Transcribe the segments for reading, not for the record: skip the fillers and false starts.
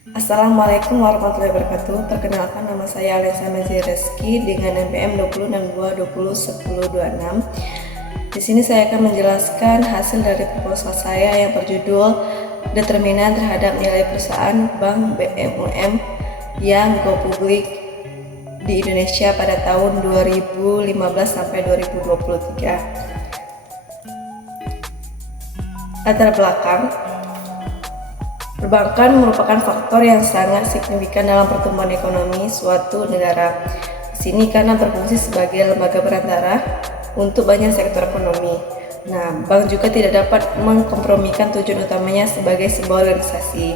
Assalamualaikum warahmatullahi wabarakatuh. Perkenalkan, nama saya Alessa Reski dengan NPM 2062201026. Di sini saya akan menjelaskan hasil dari proposal saya yang berjudul Determinan terhadap nilai perusahaan Bank BUMN yang go publik di Indonesia pada tahun 2015 sampai 2023. Latar belakang, perbankan merupakan faktor yang sangat signifikan dalam pertumbuhan ekonomi suatu negara. Di sini karena berfungsi sebagai lembaga perantara untuk banyak sektor ekonomi. Nah, bank juga tidak dapat mengkompromikan tujuan utamanya sebagai sebuah organisasi.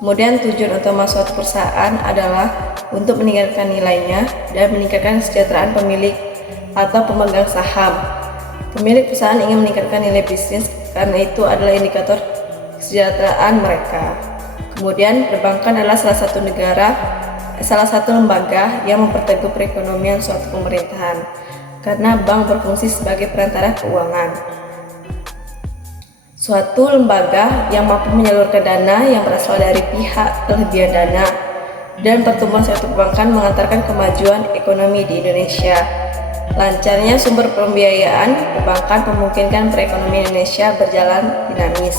Kemudian tujuan utama suatu perusahaan adalah untuk meningkatkan nilainya dan meningkatkan kesejahteraan pemilik atau pemegang saham. Pemilik perusahaan ingin meningkatkan nilai bisnis karena itu adalah indikator kesejahteraan mereka. Kemudian perbankan adalah salah satu lembaga yang memperteguh perekonomian suatu pemerintahan karena bank berfungsi sebagai perantara keuangan. Suatu lembaga yang mampu menyalurkan dana yang berasal dari pihak kelebihan dana dan pertumbuhan suatu perbankan mengantarkan kemajuan ekonomi di Indonesia. Lancarnya sumber pembiayaan perbankan memungkinkan perekonomian Indonesia berjalan dinamis.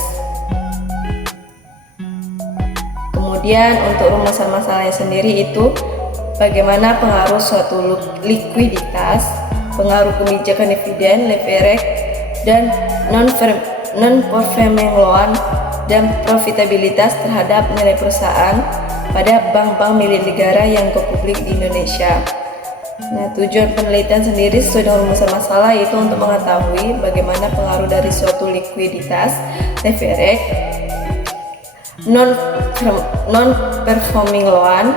Kemudian untuk rumusan masalahnya sendiri itu bagaimana pengaruh suatu likuiditas, pengaruh kebijakan dividen, leverage, dan non-performing loan dan profitabilitas terhadap nilai perusahaan pada bank-bank milik negara yang go publik di Indonesia. Nah, tujuan penelitian sendiri sesuai dengan rumusan masalah yaitu untuk mengetahui bagaimana pengaruh dari suatu likuiditas, leverage, non-performing loan,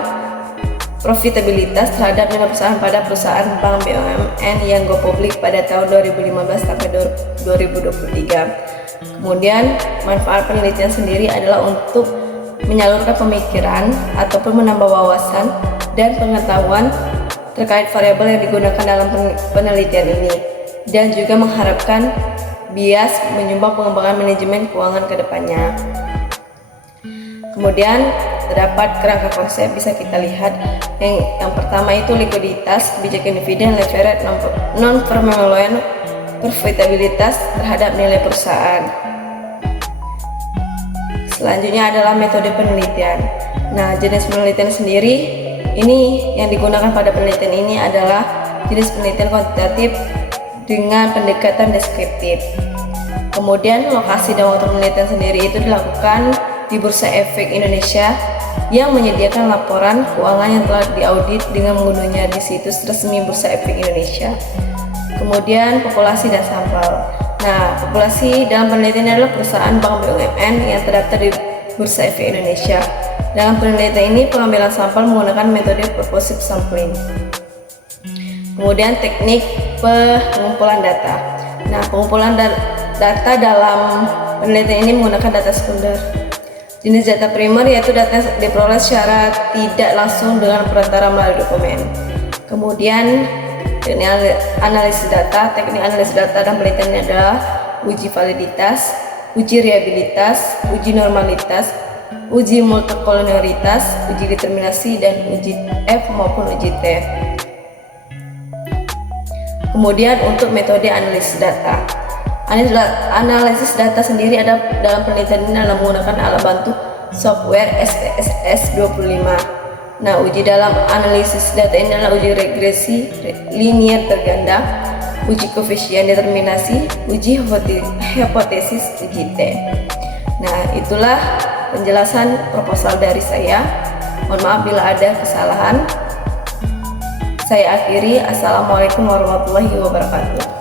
profitabilitas terhadap nilai perusahaan pada perusahaan bank BUMN yang go publik pada tahun 2015 sampai 2023. Kemudian manfaat penelitian sendiri adalah untuk menyalurkan pemikiran ataupun menambah wawasan dan pengetahuan terkait variabel yang digunakan dalam penelitian ini, dan juga mengharapkan bias menyumbang pengembangan manajemen keuangan ke depannya. Kemudian terdapat kerangka konsep bisa kita lihat yang pertama itu likuiditas, kebijakan dividen, leverage, non-performing loan, profitabilitas terhadap nilai perusahaan. Selanjutnya adalah metode penelitian. Nah, jenis penelitian sendiri ini yang digunakan pada penelitian ini adalah jenis penelitian kuantitatif dengan pendekatan deskriptif. Kemudian lokasi dan waktu penelitian sendiri itu dilakukan di Bursa Efek Indonesia yang menyediakan laporan keuangan yang telah diaudit dengan menggunakannya di situs resmi Bursa Efek Indonesia. Kemudian populasi dan sampel. Nah, populasi dalam penelitian adalah perusahaan bank BUMN yang terdaftar di Bursa Efek Indonesia. Dalam penelitian ini pengambilan sampel menggunakan metode purposive sampling. Kemudian teknik pengumpulan data. Nah, pengumpulan data dalam penelitian ini menggunakan data sekunder. Jenis data primer yaitu data yang diperoleh secara tidak langsung dengan perantara melalui dokumen. Kemudian teknik analisis data. Teknik analisis data dalam penelitian ini adalah uji validitas, uji reliabilitas, uji normalitas, uji multikolonialitas, uji determinasi, dan uji F maupun uji T. Kemudian untuk metode analisis data. Analisis data sendiri ada dalam penelitian ini adalah menggunakan alat bantu software SPSS 25. Nah, uji dalam analisis data ini adalah uji regresi linier terganda, uji koefisien determinasi, uji hipotesis, uji T. Nah, itulah penjelasan proposal dari saya. Mohon maaf bila ada kesalahan. Saya akhiri. Assalamualaikum warahmatullahi wabarakatuh.